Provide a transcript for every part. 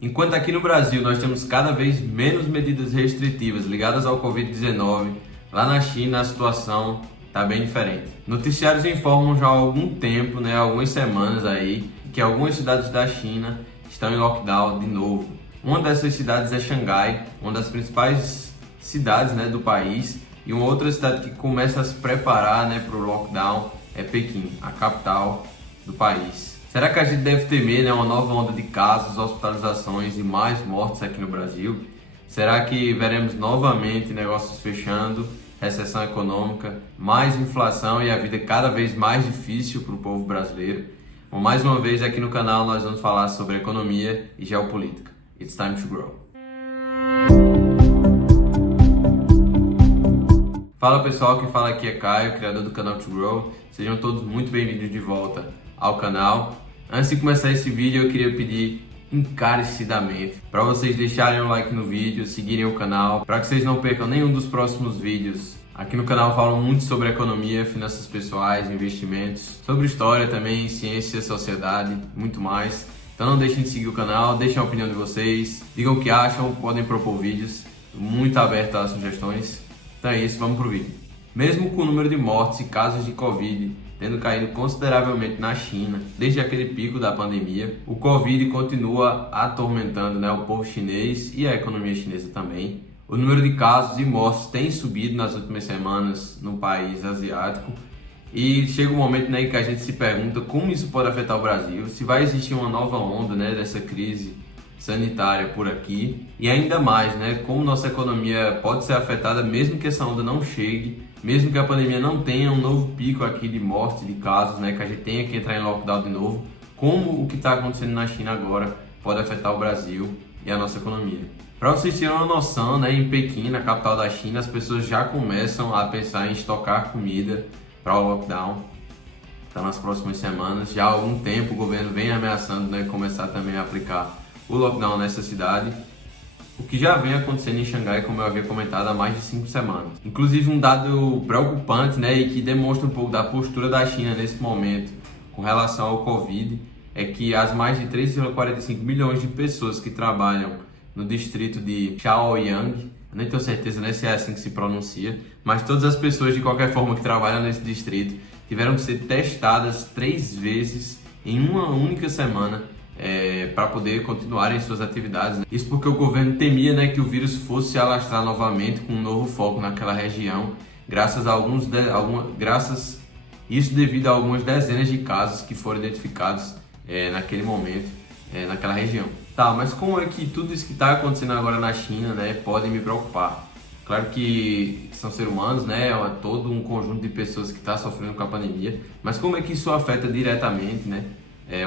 Enquanto aqui no Brasil nós temos cada vez menos medidas restritivas ligadas ao Covid-19, lá na China a situação está bem diferente. Noticiários informam já há algum tempo, algumas semanas aí, que algumas cidades da China estão em lockdown de novo. Uma dessas cidades é Xangai, uma das principais cidades do país, e uma outra cidade que começa a se preparar para o lockdown é Pequim, a capital do país. Será que a gente deve temer uma nova onda de casos, hospitalizações e mais mortes aqui no Brasil? Será que veremos novamente negócios fechando, recessão econômica, mais inflação e a vida cada vez mais difícil para o povo brasileiro? Bom, mais uma vez aqui no canal nós vamos falar sobre economia e geopolítica. It's time to grow. Fala pessoal, quem fala aqui é Caio, criador do canal To Grow. Sejam todos muito bem-vindos de volta ao canal. Antes de começar esse vídeo, eu queria pedir encarecidamente para vocês deixarem um like no vídeo, seguirem o canal, para que vocês não percam nenhum dos próximos vídeos. Aqui no canal falam muito sobre economia, finanças pessoais, investimentos, sobre história também, ciência, sociedade, muito mais. Então não deixem de seguir o canal, deixem a opinião de vocês, digam o que acham, podem propor vídeos, muito aberto a sugestões. Então é isso, vamos pro vídeo. Mesmo com o número de mortes e casos de Covid tendo caído consideravelmente na China desde aquele pico da pandemia, o Covid continua atormentando o povo chinês e a economia chinesa também. O número de casos e mortes tem subido nas últimas semanas no país asiático e chega um momento em que a gente se pergunta como isso pode afetar o Brasil, se vai existir uma nova onda dessa crise sanitária por aqui e ainda mais, como nossa economia pode ser afetada mesmo que essa onda não chegue, mesmo que a pandemia não tenha um novo pico aqui de morte, de casos, que a gente tenha que entrar em lockdown de novo, como o que está acontecendo na China agora pode afetar o Brasil e a nossa economia. Para vocês terem uma noção, em Pequim, na capital da China, as pessoas já começam a pensar em estocar comida para o lockdown. Então, nas próximas semanas, já há algum tempo o governo vem ameaçando começar também a aplicar o lockdown nessa cidade, o que já vem acontecendo em Xangai, como eu havia comentado, há mais de 5 semanas. Inclusive um dado preocupante e que demonstra um pouco da postura da China nesse momento com relação ao Covid, é que as mais de 3,45 milhões de pessoas que trabalham no distrito de Chaoyang, eu nem tenho certeza se é assim que se pronuncia, mas todas as pessoas de qualquer forma que trabalham nesse distrito tiveram que ser testadas 3 vezes em uma única semana para poder continuar em suas atividades. Isso porque o governo temia que o vírus fosse se alastrar novamente com um novo foco naquela região, isso devido a algumas dezenas de casos que foram identificados naquele momento, naquela região. Tá, mas como é que tudo isso que está acontecendo agora na China pode me preocupar? Claro que são seres humanos, é todo um conjunto de pessoas que está sofrendo com a pandemia, mas como é que isso afeta diretamente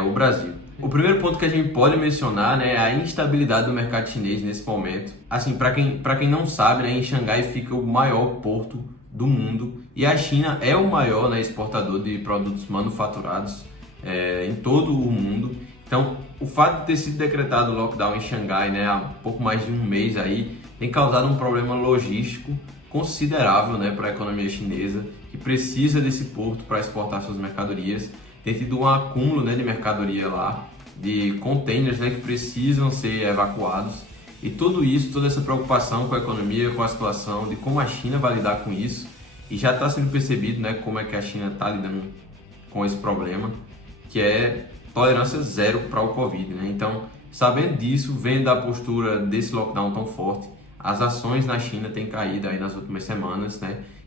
o Brasil? O primeiro ponto que a gente pode mencionar é a instabilidade do mercado chinês nesse momento. Assim, para quem não sabe, em Xangai fica o maior porto do mundo e a China é o maior exportador de produtos manufaturados em todo o mundo. Então, o fato de ter sido decretado o lockdown em Xangai há pouco mais de um mês aí, tem causado um problema logístico considerável para a economia chinesa, que precisa desse porto para exportar suas mercadorias. Tem tido um acúmulo de mercadoria lá, de containers que precisam ser evacuados. E tudo isso, toda essa preocupação com a economia, com a situação, de como a China vai lidar com isso. E já está sendo percebido como é que a China está lidando com esse problema, que é tolerância zero para o Covid. Então, sabendo disso, vendo a postura desse lockdown tão forte, as ações na China têm caído aí nas últimas semanas,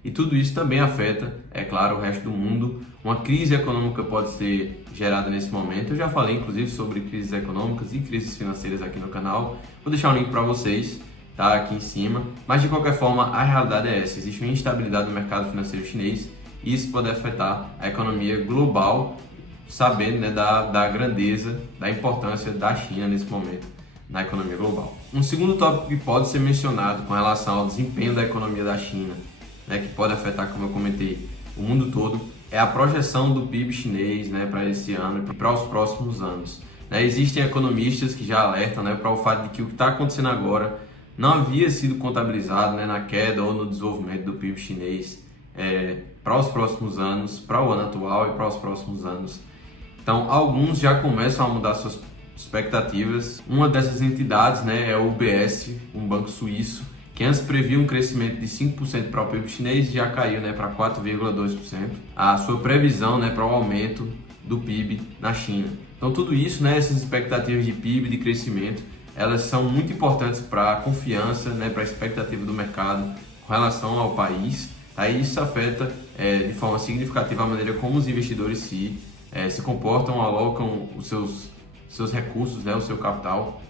E tudo isso também afeta, é claro, o resto do mundo. Uma crise econômica pode ser gerada nesse momento. Eu já falei, inclusive, sobre crises econômicas e crises financeiras aqui no canal. Vou deixar um link para vocês, tá? Aqui em cima. Mas, de qualquer forma, a realidade é essa. Existe uma instabilidade no mercado financeiro chinês e isso pode afetar a economia global, sabendo da grandeza, da importância da China nesse momento na economia global. Um segundo tópico que pode ser mencionado com relação ao desempenho da economia da China, que pode afetar, como eu comentei, o mundo todo, é a projeção do PIB chinês para esse ano e para os próximos anos. Existem economistas que já alertam para o fato de que o que está acontecendo agora não havia sido contabilizado na queda ou no desenvolvimento do PIB chinês para os próximos anos, para o ano atual e para os próximos anos. Então, alguns já começam a mudar suas expectativas. Uma dessas entidades, né, é o UBS, um banco suíço, que antes previa um crescimento de 5% para o PIB chinês, já caiu, né, para 4,2%. A sua previsão, né, para o aumento do PIB na China. Então tudo isso, né, essas expectativas de PIB, de crescimento, elas são muito importantes para a confiança, né, para a expectativa do mercado com relação ao país. Aí isso afeta de forma significativa a maneira como os investidores se comportam, alocam os seus recursos, né, o seu capital,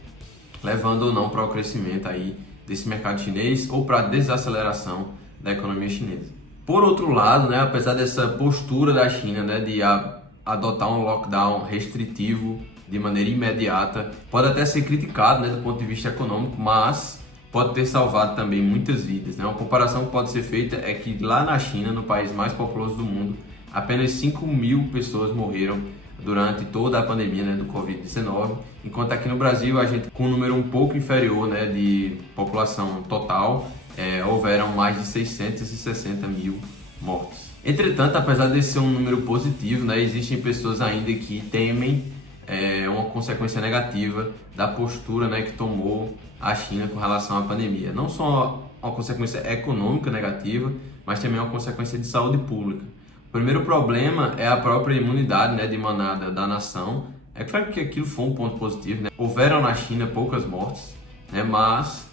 levando ou não para o crescimento aí desse mercado chinês ou para a desaceleração da economia chinesa. Por outro lado, né, apesar dessa postura da China, né, de adotar um lockdown restritivo de maneira imediata, pode até ser criticado, né, do ponto de vista econômico, mas pode ter salvado também muitas vidas, né? Uma comparação que pode ser feita é que lá na China, no país mais populoso do mundo, apenas 5.000 pessoas morreram durante toda a pandemia, né, do Covid-19, enquanto aqui no Brasil a gente, com um número um pouco inferior, né, de população total, houveram mais de 660 mil mortos. Entretanto, apesar de ser um número positivo, né, existem pessoas ainda que temem uma consequência negativa da postura, né, que tomou a China com relação à pandemia. Não só uma consequência econômica negativa, mas também uma consequência de saúde pública. O primeiro problema é a própria imunidade, né, de manada da nação. É claro que aquilo foi um ponto positivo, né? Houveram na China poucas mortes, né, mas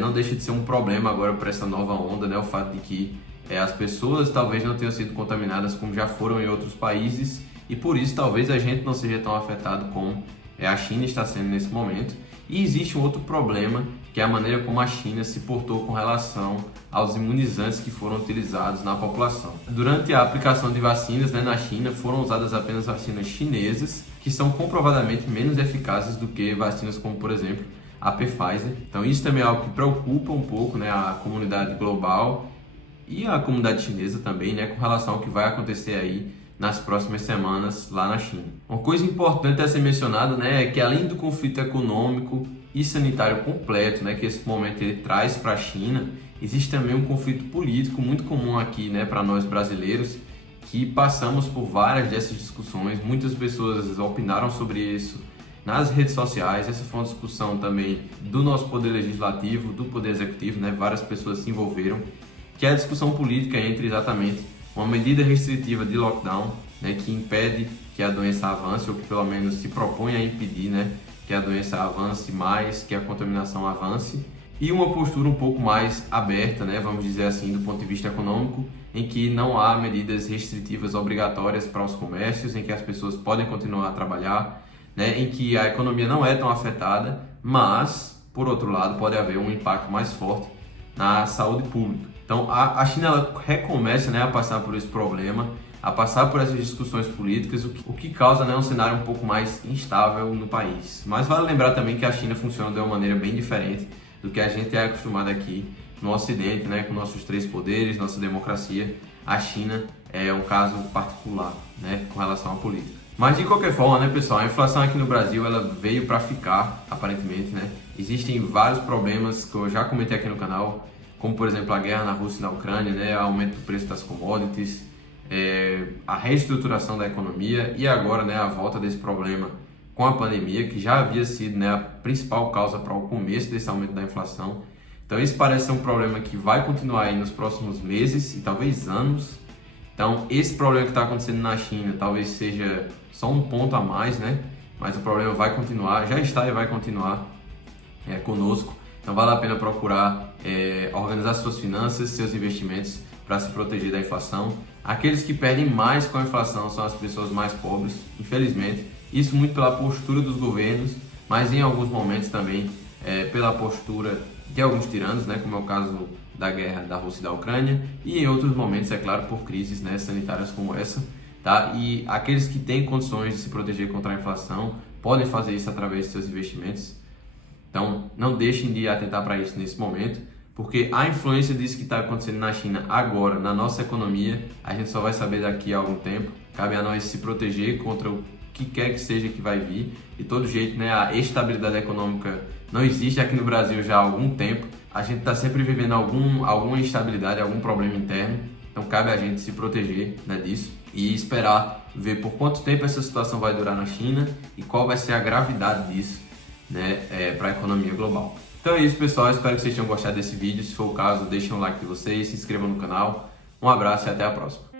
não deixa de ser um problema agora para essa nova onda, né, o fato de que as pessoas talvez não tenham sido contaminadas como já foram em outros países, e por isso talvez a gente não seja tão afetado como a China está sendo nesse momento. E existe um outro problema, que é a maneira como a China se portou com relação aos imunizantes que foram utilizados na população. Durante a aplicação de vacinas, né, na China, foram usadas apenas vacinas chinesas, que são comprovadamente menos eficazes do que vacinas como, por exemplo, a Pfizer. Então isso também é algo que preocupa um pouco, né, a comunidade global e a comunidade chinesa também, né, com relação ao que vai acontecer aí nas próximas semanas lá na China. Uma coisa importante a ser mencionada, né, é que além do conflito econômico e sanitário completo, né, que esse momento ele traz para a China, existe também um conflito político muito comum aqui, né, para nós brasileiros, que passamos por várias dessas discussões. Muitas pessoas opinaram sobre isso nas redes sociais. Essa foi uma discussão também do nosso poder legislativo, do poder executivo, né, várias pessoas se envolveram, que é a discussão política entre exatamente uma medida restritiva de lockdown, né, que impede que a doença avance, ou que pelo menos se propõe a impedir, né, que a doença avance mais, que a contaminação avance, e uma postura um pouco mais aberta, né, vamos dizer assim, do ponto de vista econômico, em que não há medidas restritivas obrigatórias para os comércios, em que as pessoas podem continuar a trabalhar, né, em que a economia não é tão afetada, mas, por outro lado, pode haver um impacto mais forte na saúde pública. Então, a China ela recomeça, né, a passar por esse problema, a passar por essas discussões políticas, o que causa, né, um cenário um pouco mais instável no país. Mas vale lembrar também que a China funciona de uma maneira bem diferente do que a gente é acostumado aqui no Ocidente, né, com nossos três poderes, nossa democracia. A China é um caso particular, né, com relação à política. Mas de qualquer forma, né, pessoal, a inflação aqui no Brasil ela veio para ficar, aparentemente, né? Existem vários problemas que eu já comentei aqui no canal, como por exemplo a guerra na Rússia e na Ucrânia, né, aumento do preço das commodities, a reestruturação da economia e agora, né, a volta desse problema com a pandemia, que já havia sido, né, a principal causa para o começo desse aumento da inflação. Então esse parece ser um problema que vai continuar aí nos próximos meses e talvez anos. Então esse problema que está acontecendo na China talvez seja só um ponto a mais, né, mas o problema vai continuar, já está e vai continuar conosco. Então vale a pena procurar organizar suas finanças, seus investimentos para se proteger da inflação. Aqueles que perdem mais com a inflação são as pessoas mais pobres, infelizmente. Isso muito pela postura dos governos, mas em alguns momentos também pela postura de alguns tiranos, né, como é o caso da guerra da Rússia e da Ucrânia, e em outros momentos, é claro, por crises, né, sanitárias como essa. Tá? E aqueles que têm condições de se proteger contra a inflação podem fazer isso através de seus investimentos. Então, não deixem de atentar para isso nesse momento, porque a influência disso que está acontecendo na China agora, na nossa economia, a gente só vai saber daqui a algum tempo. Cabe a nós se proteger contra o que quer que seja que vai vir. De todo jeito, né, a estabilidade econômica não existe aqui no Brasil já há algum tempo. A gente está sempre vivendo alguma instabilidade, algum problema interno. Então, cabe a gente se proteger, né, disso e esperar ver por quanto tempo essa situação vai durar na China e qual vai ser a gravidade disso, né, para a economia global. Então é isso, pessoal. Espero que vocês tenham gostado desse vídeo. Se for o caso, deixem um like de vocês, se inscrevam no canal. Um abraço e até a próxima.